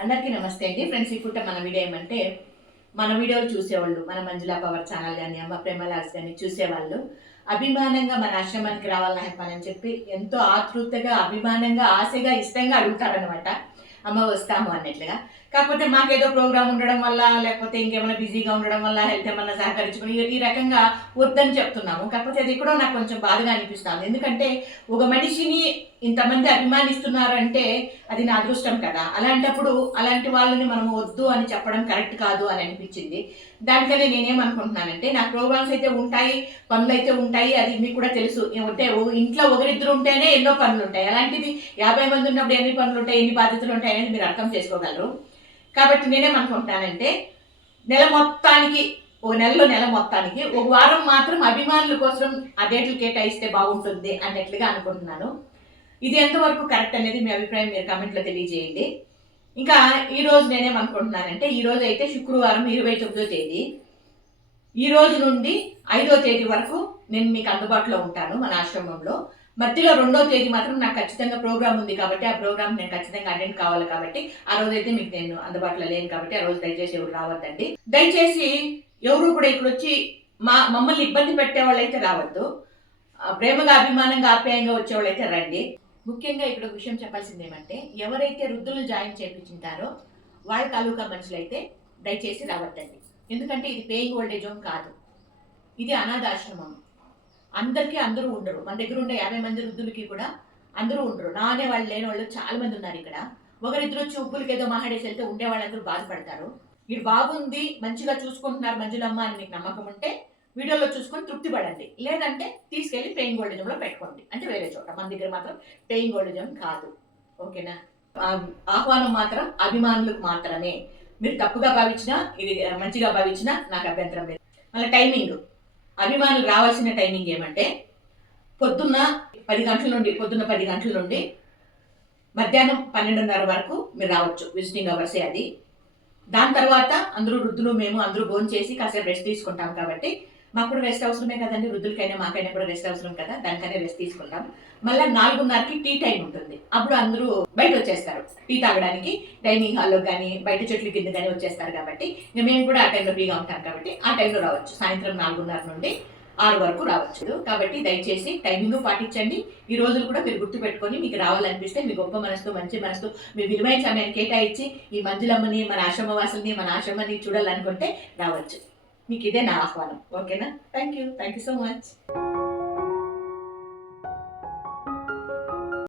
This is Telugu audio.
అందరికీ నమస్తే అండి. ఫ్రెండ్స్ ఈ మన వీడియో ఏమంటే మన వీడియోలు చూసేవాళ్ళు మన మంజులా పవర్ ఛానల్ కానీ అమ్మ ప్రేమ లాగ్స్ కానీ చూసేవాళ్ళు అభిమానంగా మన ఆశ్రమానికి రావాలని చెప్పాలని చెప్పి ఎంతో ఆతృతగా అభిమానంగా ఆశగా ఇష్టంగా అడుగుతారనమాట అమ్మ వస్తాము అన్నట్లుగా. కాకపోతే మాకేదో ప్రోగ్రామ్ ఉండడం వల్ల లేకపోతే ఇంకేమైనా బిజీగా ఉండడం వల్ల హెల్త్ ఏమన్నా సహకరించుకుని ఈ- రకంగా వద్దని చెప్తున్నాము. కాకపోతే అది కూడా నాకు కొంచెం బాధగా అనిపిస్తుంది. ఎందుకంటే ఒక మనిషిని ఇంతమంది అభిమానిస్తున్నారంటే అది నా అదృష్టం కదా. అలాంటప్పుడు అలాంటి వాళ్ళని మనం వద్దు అని చెప్పడం కరెక్ట్ కాదు అని అనిపించింది. దానికనే నేనేమనుకుంటున్నానంటే నా ప్రోగ్రామ్స్ అయితే ఉంటాయి పనులు అయితే ఉంటాయి అది మీకు కూడా తెలుసు. అంటే ఇంట్లో ఒకరిద్దరు ఉంటేనే ఎన్నో పనులు ఉంటాయి. అలాంటిది యాభై మంది ఉన్నప్పుడు ఎన్ని పనులు ఉంటాయి ఎన్ని బాధ్యతలు ఉంటాయి అనేది మీరు అర్థం చేసుకోగలరు? కాబట్టి నేనేమనుకుంటున్నానంటే నెల మొత్తానికి ఓ నెలలో నెల మొత్తానికి ఒక వారం మాత్రం అభిమానుల కోసం ఆ డేట్లు కేటాయిస్తే బాగుంటుంది అన్నట్లుగా అనుకుంటున్నాను. ఇది ఎంతవరకు కరెక్ట్ అనేది మీ అభిప్రాయం మీరు కమెంట్లో తెలియజేయండి. ఇంకా ఈరోజు నేనేం నేనేమనుకుంటున్నానంటే ఈరోజు అయితే శుక్రవారం ఇరవై తొమ్మిదో తేదీ. ఈ రోజు నుండి ఐదో తేదీ వరకు నేను మీకు అందుబాటులో ఉంటాను మన ఆశ్రమంలో. మధ్యలో రెండో తేదీ మాత్రం నాకు ఖచ్చితంగా ప్రోగ్రామ్ ఉంది కాబట్టి ఆ ప్రోగ్రామ్ నేను ఖచ్చితంగా అటెండ్ కావాలి కాబట్టి ఆ రోజు అయితే మీకు నేను అందుబాటులో లేను కాబట్టి ఆ రోజు దయచేసి ఎవరు రావద్దండి. దయచేసి ఎవరు కూడా ఇక్కడ వచ్చి మా మమ్మల్ని ఇబ్బంది పెట్టే వాళ్ళైతే రావద్దు ప్రేమగా అభిమానంగా ఆప్యాయంగా వచ్చే వాళ్ళైతే రండి. ముఖ్యంగా ఇక్కడ ఒక విషయం చెప్పాల్సింది ఏమంటే ఎవరైతే వృద్ధులు జాయిన్ చేయించుంటారో వాళ్ళ తాలూకా మనుషులైతే దయచేసి రావద్దండి. ఎందుకంటే ఇది పేయింగ్ ఓల్డేజ్ హోమ్ కాదు. ఇది అనాథాశ్రమం. అందరికీ అందరూ ఉండరు. మన దగ్గర ఉండే యాభై మంది వృద్ధులకి కూడా అందరూ ఉండరు. నానే వాళ్ళు లేని వాళ్ళు చాలా మంది ఉన్నారు ఇక్కడ. ఒకరిద్దరు వచ్చి ఉప్పులకి ఏదో మహాడేసి వెళ్తే ఉండే వాళ్ళందరూ బాధపడతారు. వీడు బాగుంది మంచిగా చూసుకుంటున్నారు మంజులమ్మ అని మీకు నమ్మకం ఉంటే వీడియోలో చూసుకొని తృప్తి పడండి లేదంటే తీసుకెళ్ళి పెయింగ్ గోల్డ్లో పెట్టుకోండి. అంటే వేరే చోట. మన దగ్గర మాత్రం పెయింగ్ గోల్డ్ కాదు. ఓకేనా? ఆహ్వానం మాత్రం అభిమానులకు మాత్రమే. మీరు తప్పుగా భావించినా ఇది మంచిగా భావించినా నాకు అభ్యంతరం లేదు. మళ్ళీ టైమింగ్. అభిమానులు రావాల్సిన టైమింగ్ ఏమంటే పొద్దున్న పది గంటల నుండి పొద్దున్న పది గంటల నుండి మధ్యాహ్నం పన్నెండున్నర వరకు మీరు రావచ్చు విజిటింగ్ అవర్సే అది. దాని తర్వాత అందరూ వృద్ధులు మేము అందరూ భోజనం చేసి కాసేపు రెస్ట్ తీసుకుంటాం కాబట్టి మాకు కూడా రెస్ట్ అవసరమే కదండి వృద్ధులకైనా మాకైనా కూడా రెస్ట్ అవసరం కదా దానికైనా రెస్ట్ తీసుకుంటాం మళ్ళీ నాలుగున్నరకి టీ టైం ఉంటుంది. అప్పుడు అందరూ బయట వచ్చేస్తారు. టీ తాగడానికి డైనింగ్ హాల్లో కానీ బయట చెట్ల కింద కానీ వచ్చేస్తారు కాబట్టి ఇంకా మేము కూడా ఆ టైంలో ఫ్రీగా ఉంటాం కాబట్టి ఆ టైంలో రావచ్చు. సాయంత్రం నాలుగున్నర నుండి ఆరు వరకు రావచ్చు. కాబట్టి దయచేసి టైమింగ్ పాటించండి. ఈ రోజులు కూడా మీరు గుర్తు పెట్టుకొని మీకు రావాలనిపిస్తే మీ గొప్ప మనసుతో మంచి మనసుతో మీ విలువైన సమయాన్ని కేటాయించి ఈ మంజులమ్మని మన ఆశ్రమవాసుల్ని మన ఆశ్రమాన్ని చూడాలనుకుంటే రావచ్చు. మీకు ఇదే నా ఆహ్వానం. ఓకేనా? Thank you thank you so much